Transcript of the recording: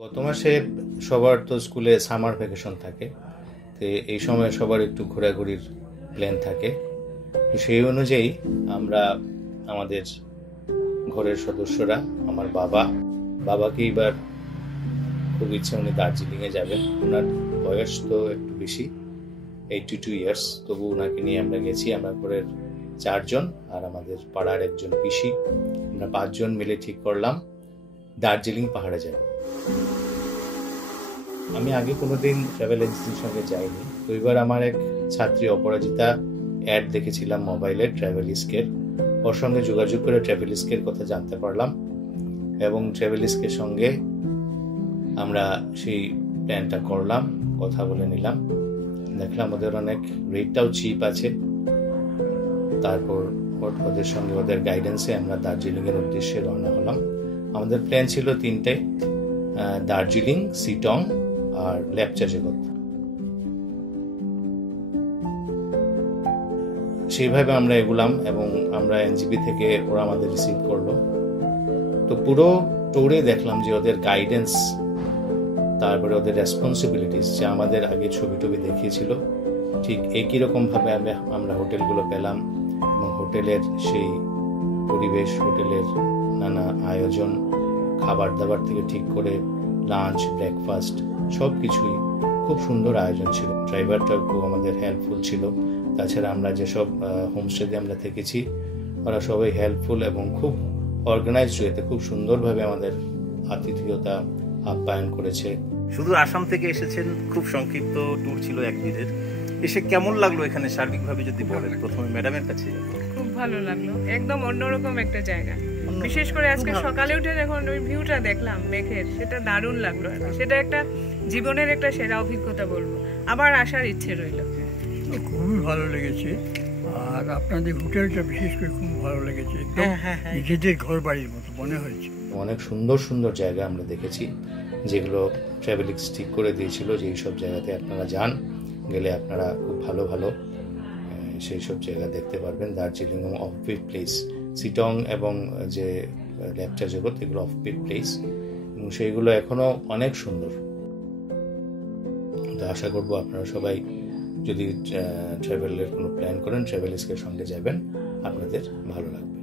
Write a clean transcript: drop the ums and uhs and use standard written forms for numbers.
গত মাসে সবার তো স্কুলে সামার ভ্যাকেশন থাকে, তো এই সময় সবার একটু ঘোরাঘুরির প্ল্যান থাকে। তো সেই অনুযায়ী আমরা আমাদের ঘরের সদস্যরা, আমার বাবাকে এবার খুব ইচ্ছে, উনি দার্জিলিংয়ে যাবেন। ওনার বয়স তো একটু বেশি, 82 ইয়ার্স, তবু ওনাকে নিয়ে আমরা গেছি। আমরা ঘরের 4 জন আর আমাদের পাড়ার একজন পিসি, আমরা 5 জন মিলে ঠিক করলাম দার্জিলিং পাহাড়ে যাব। আমি আগে কোনোদিন ট্রাভেল এজেন্সির সঙ্গে যাইনি, তো এবার আমার এক ছাত্রী অপরাজিতা অ্যাড দেখেছিলাম মোবাইলে ট্রাভেলিস্কের, ওর সঙ্গে যোগাযোগ করে ট্রাভেলিস্কের কথা জানতে পারলাম এবং ট্রাভেলিস্কের সঙ্গে আমরা সেই প্ল্যানটা করলাম, কথা বলে নিলাম, দেখলাম ওদের অনেক রেটটাও চিপ আছে। তারপর ওদের সঙ্গে ওদের গাইডেন্সে আমরা দার্জিলিংয়ের উদ্দেশ্যে রওনা হলাম। আমাদের প্ল্যান ছিল 3টে, দার্জিলিং, সিটং আর লেপচা জগৎ। সেইভাবে আমরা এগুলাম এবং আমরা এনজিপি থেকে ওরা আমাদের রিসিভ করলো। তো পুরো ট্যুরে দেখলাম যে ওদের গাইডেন্স, তারপরে ওদের রেসপন্সিবিলিটিস, যে আমাদের আগে ছবি টবি দেখিয়েছিল ঠিক একই রকম ভাবে আমরা হোটেলগুলো পেলাম এবং হোটেলের সেই পরিবেশ, হোটেলের নানা আয়োজন, খাবার দাবার থেকে ঠিক করে লাঞ্চ, ব্রেকফাস্ট সব কিছুই খুব সুন্দর আয়োজন ছিল। ড্রাইভারটাও খুব আমাদের হেল্পফুল ছিল। তাছাড়া আমরা যেসব হোমস্টেতে আমরা থেকেছি ওরা সবাই হেল্পফুল এবং খুব অর্গানাইজড হয়েছে, খুব সুন্দরভাবে আমাদের আতিথেয়তা আপ্যায়ন করেছে। শুধু আসাম থেকে এসেছেন, খুব সংক্ষিপ্ত ট্যুর ছিল একদিনের। এসে কেমন লাগলো এখানে সার্বিকভাবে যদি বলেন? প্রথমে ম্যাডামের কাছে। খুব ভালো লাগলো, একদম অন্যরকম একটা জায়গা। বিশেষ করে আজকে সকালে উঠে যখন ওই ভিউটা দেখলাম মেঘের, সেটা দারুণ লাগলো। সেটা একটা জীবনের একটা সেরা অভিজ্ঞতা বলবো, আবার আসার ইচ্ছে রইল। খুবই ভালো লেগেছে, আর আপনাদের হোটেলটা বিশেষ করে খুব ভালো লেগেছে, নিজেদের ঘর বাড়ির মতো মনে হয়েছে। অনেক সুন্দর সুন্দর জায়গা আমরা দেখেছি, যেগুলো ট্রাভেলিক্স ঠিক করে দিয়েছিল যে এইসব জায়গাতে আপনারা যান, গেলে আপনারা খুব ভালো ভালো সেই সব জায়গা দেখতে পারবেন। দার্জিলিং অফবিট প্লেস, সিটং এবং যে লেপচা জগৎ, এগুলো অফবিট প্লেস এবং সেইগুলো এখনো অনেক সুন্দর। তো আশা করবো আপনারা সবাই যদি ট্রাভেলের কোনো প্ল্যান করেন, ট্রাভেলিস্কের সঙ্গে যাবেন, আপনাদের ভালো লাগবে।